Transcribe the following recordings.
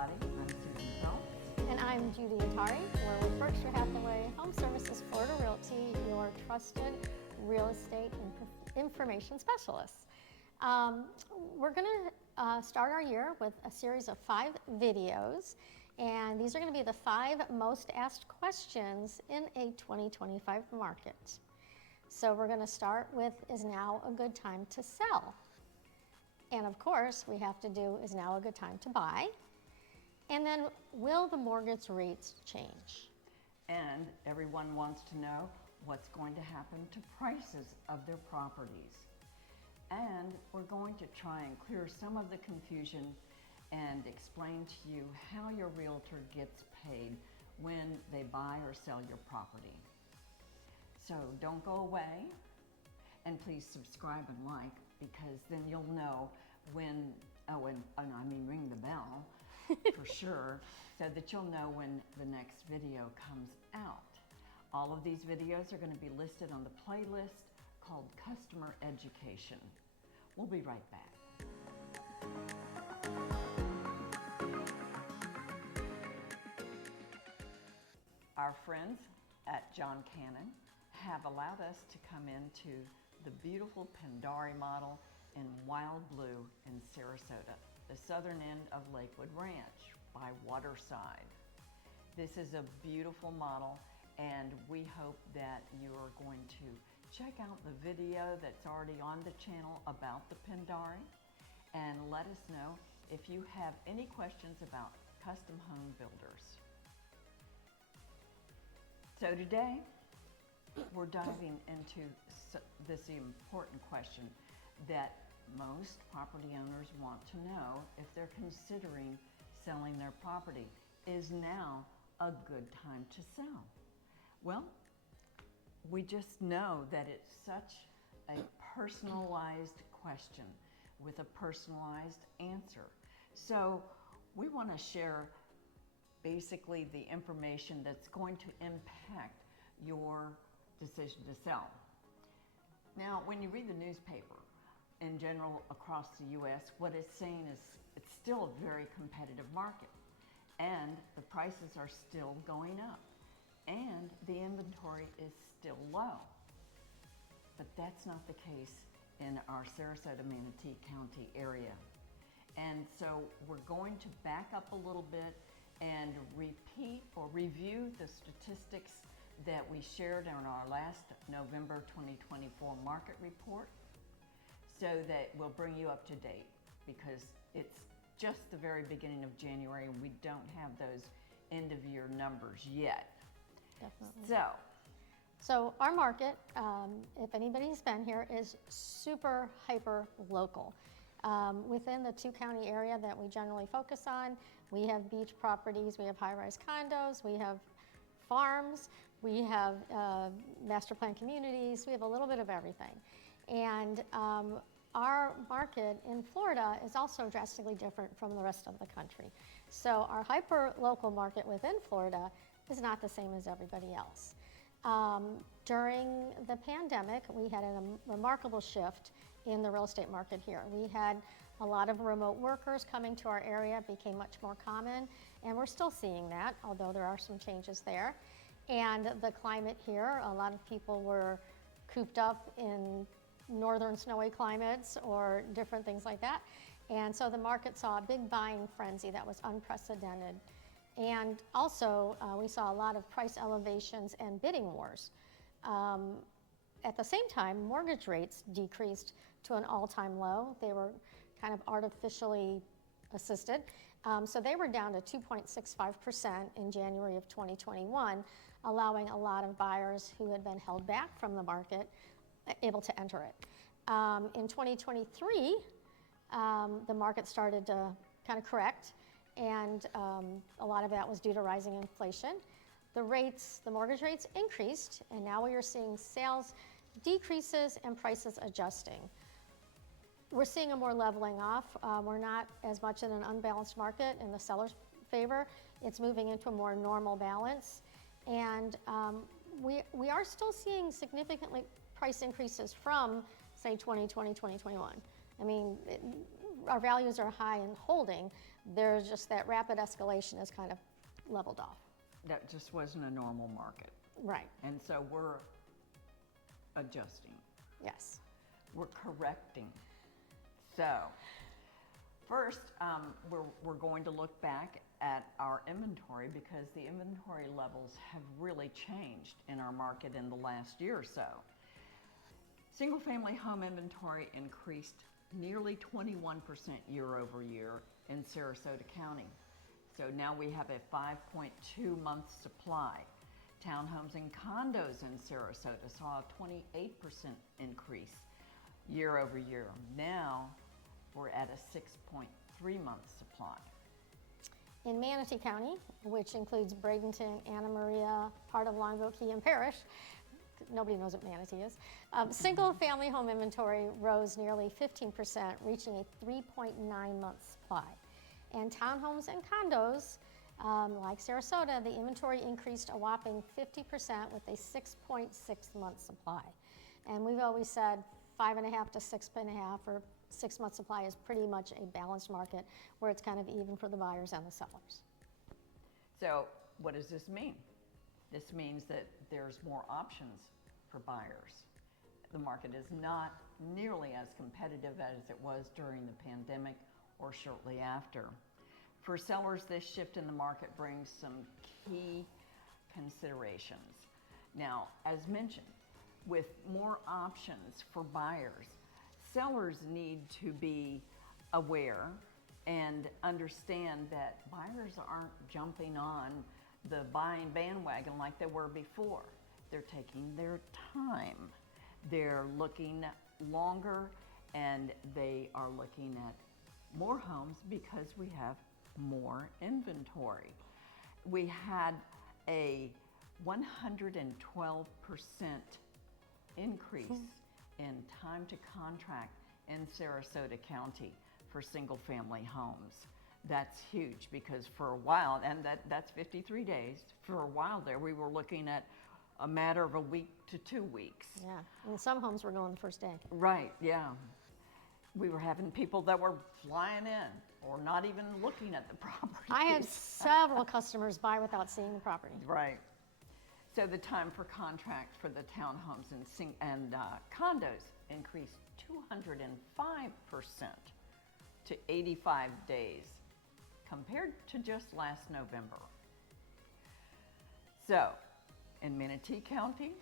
everybody. I'm Susan And I'm Judy Atari. We're with Berkshire Hathaway, HomeServices, Florida Realty, your trusted real estate information specialists. We're going to start our year with a series of 5 videos, and these are going to be the 5 most asked questions in a 2025 market. So we're going to start with, is now a good time to sell? And of course, we have to do, is now a good time to buy? And then, will the mortgage rates change? And everyone wants to know what's going to happen to prices of their properties. And we're going to try and clear some of the confusion and explain to you how your realtor gets paid when they buy or sell your property. So don't go away, and please subscribe and like, because then you'll know when, ring the bell for sure, so that you'll know when the next video comes out. All of these videos are going to be listed on the playlist called Customer Education. We'll be right back. Our friends at John Cannon have allowed us to come into the beautiful Pandari model in wild blue in Sarasota, the southern end of Lakewood Ranch by Waterside. This is a beautiful model, and we hope that you are going to check out the video that's already on the channel about the Pandari, and let us know if you have any questions about custom home builders. So today, we're diving into this important question that most property owners want to know if they're considering selling their property. Is now a good time to sell? Well, we just know that it's such a personalized question with a personalized answer. So we want to share basically the information that's going to impact your decision to sell. Now, when you read the newspaper, in general across the U.S., what it's saying is it's still a very competitive market, and the prices are still going up, and the inventory is still low. But that's not the case in our Sarasota, Manatee County area. And so we're going to back up a little bit and repeat or review the statistics that we shared on our last November 2024 market report, so that we'll bring you up to date, because it's just the very beginning of January and we don't have those end of year numbers yet. Definitely. So our market, if anybody's been here, is super hyper local. Within the 2-county area that we generally focus on, we have beach properties, we have high-rise condos, we have farms, we have master plan communities, we have a little bit of everything. And our market in Florida is also drastically different from the rest of the country. So our hyper-local market within Florida is not the same as everybody else. During the pandemic, we had a remarkable shift in the real estate market here. We had a lot of remote workers coming to our area. It became much more common, and we're still seeing that, although there are some changes there. And the climate here, a lot of people were cooped up in northern snowy climates or different things like that. And so the market saw a big buying frenzy that was unprecedented. And also, we saw a lot of price elevations and bidding wars. At the same time, mortgage rates decreased to an all-time low. They were kind of artificially assisted. So they were down to 2.65% in January of 2021, allowing a lot of buyers who had been held back from the market able to enter it. In 2023, the market started to kind of correct, and a lot of that was due to rising inflation. The mortgage rates increased, and now we are seeing sales decreases and prices adjusting. We're seeing a more leveling off. We're not as much in an unbalanced market in the seller's favor. It's moving into a more normal balance. And we are still seeing significantly price increases from, say, 2020, 2021. I mean, our values are high and holding. There's just that rapid escalation has kind of leveled off. That just wasn't a normal market. Right. And so we're adjusting. Yes. We're correcting. So first, we're going to look back at our inventory because the inventory levels have really changed in our market in the last year or so. Single-family home inventory increased nearly 21% year over year in Sarasota County. So now we have a 5.2 month supply. Townhomes and condos in Sarasota saw a 28% increase year over year. Now we're at a 6.3 month supply. In Manatee County, which includes Bradenton, Anna Maria, part of Longville, Key, and Parish, nobody knows what Manatee is, single-family home inventory rose nearly 15%, reaching a 3.9 month supply. And townhomes and condos, like Sarasota, the inventory increased a whopping 50% with a 6.6 month supply. And we've always said 5.5 to 6.5 or 6 month supply is pretty much a balanced market where it's kind of even for the buyers and the sellers. So what does this mean? This means that there's more options for buyers. The market is not nearly as competitive as it was during the pandemic or shortly after. For sellers, this shift in the market brings some key considerations. Now, as mentioned, with more options for buyers, sellers need to be aware and understand that buyers aren't jumping on the buying bandwagon like they were before. They're taking their time. They're looking longer and they are looking at more homes because we have more inventory. We had a 112% increase in time to contract in Sarasota County for single-family homes. That's huge because for a while, and that's 53 days, for a while there we were looking at a matter of a week to 2 weeks. Yeah, and some homes were going the first day. Right, yeah. We were having people that were flying in or not even looking at the property. I had several customers buy without seeing the property. Right. So the time for contract for the townhomes and condos increased 205% to 85 days compared to just last November. So in Manatee County,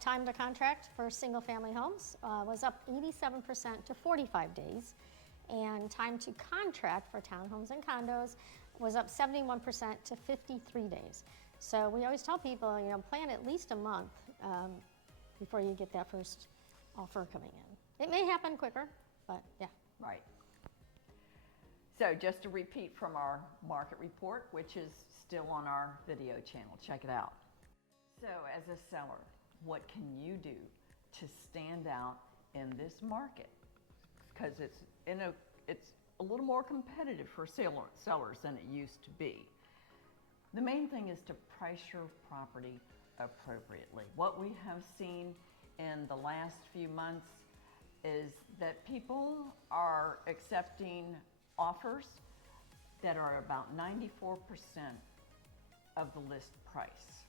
Time to contract for single-family homes was up 87% to 45 days, and time to contract for townhomes and condos was up 71% to 53 days. So we always tell people, plan at least a month before you get that first offer coming in. It may happen quicker, but yeah. right. So just to repeat from our market report, which is still on our video channel, check it out. So as a seller, what can you do to stand out in this market? Because it's a little more competitive for sellers than it used to be. The main thing is to price your property appropriately. What we have seen in the last few months is that people are accepting offers that are about 94% of the list price.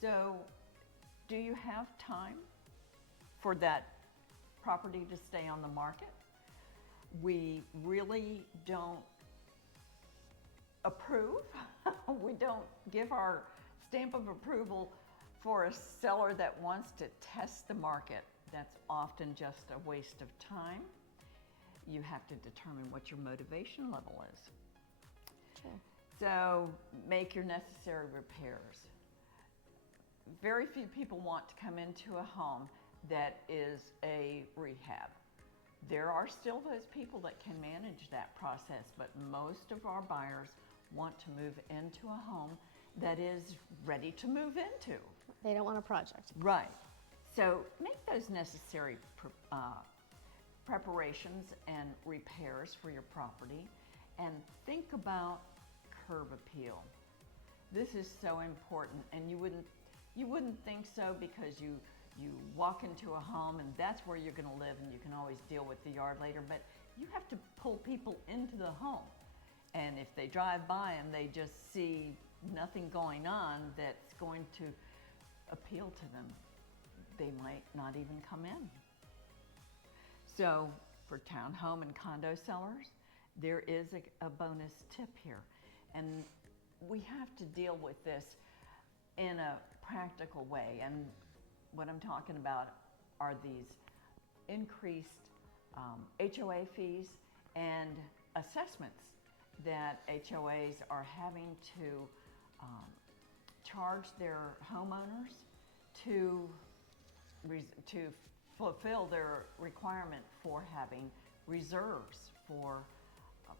So, do you have time for that property to stay on the market? We really don't approve. We don't give our stamp of approval for a seller that wants to test the market. That's often just a waste of time. You have to determine what your motivation level is. True. So make your necessary repairs. Very few people want to come into a home that is a rehab. There are still those people that can manage that process, but most of our buyers want to move into a home that is ready to move into. They don't want a project. Right. So make those necessary preparations and repairs for your property, and think about curb appeal. This is so important, and you wouldn't think so because you walk into a home and that's where you're going to live and you can always deal with the yard later, but you have to pull people into the home. And if they drive by and they just see nothing going on that's going to appeal to them, they might not even come in. So for townhome and condo sellers, there is a bonus tip here. And we have to deal with this in a practical way. And what I'm talking about are these increased HOA fees and assessments that HOAs are having to charge their homeowners to fulfill their requirement for having reserves for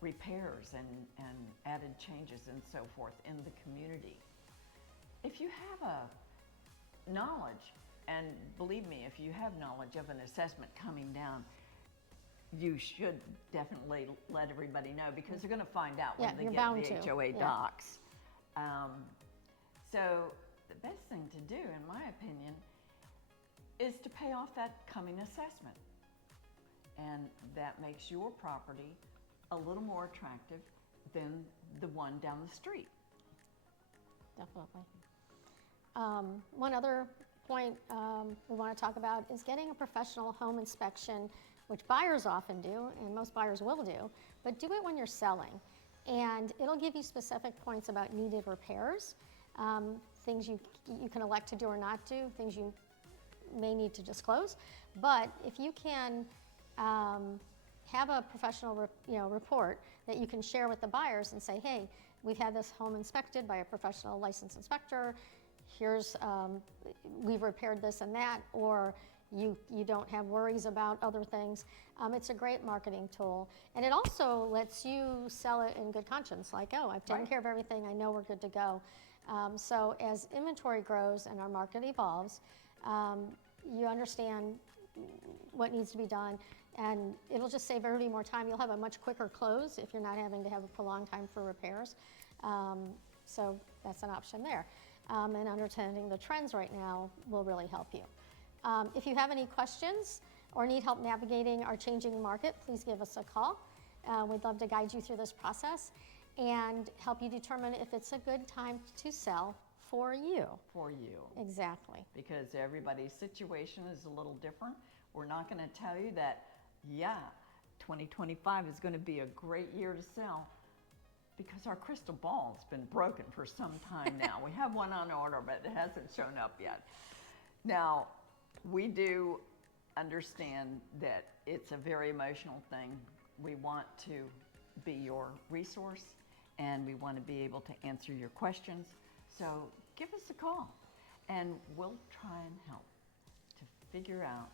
repairs and added changes and so forth in the community. If you have a knowledge, and believe me, if you have knowledge of an assessment coming down, you should definitely let everybody know, because they're going to find out when they get the HOA docs. So the best thing to do, in my opinion, is to pay off that coming assessment. And that makes your property a little more attractive than the one down the street. Definitely. One other point we want to talk about is getting a professional home inspection, which buyers often do, and most buyers will do, but do it when you're selling. And it'll give you specific points about needed repairs, things you can elect to do or not do, things you may need to disclose. But if you can have a professional report that you can share with the buyers and say, hey, we've had this home inspected by a professional licensed inspector, here's, we've repaired this and that, or you don't have worries about other things. It's a great marketing tool. And it also lets you sell it in good conscience, like, oh, I've taken care of everything, I know we're good to go. So as inventory grows and our market evolves, you understand what needs to be done, and it'll just save everybody more time. You'll have a much quicker close if you're not having to have a prolonged time for repairs. So that's an option there. And understanding the trends right now will really help you. If you have any questions or need help navigating our changing market, please give us a call. We'd love to guide you through this process and help you determine if it's a good time to sell for you. For you. Exactly. Because everybody's situation is a little different. We're not going to tell you that, yeah, 2025 is going to be a great year to sell, because our crystal ball's been broken for some time now. We have one on order, but it hasn't shown up yet. Now, we do understand that it's a very emotional thing. We want to be your resource, and we want to be able to answer your questions. So give us a call, and we'll try and help to figure out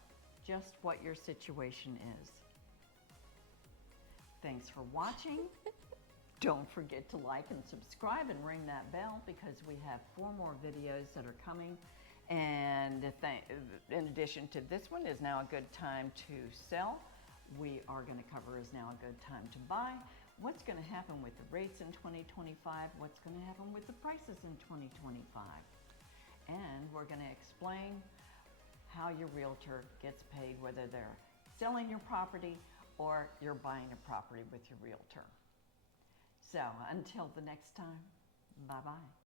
just what your situation is. Thanks for watching. Don't forget to like and subscribe and ring that bell, because we have 4 more videos that are coming. And in addition to this one, is now a good time to sell. We are going to cover is now a good time to buy. What's going to happen with the rates in 2025? What's going to happen with the prices in 2025? And we're going to explain how your realtor gets paid, whether they're selling your property or you're buying a property with your realtor. So until the next time, bye-bye.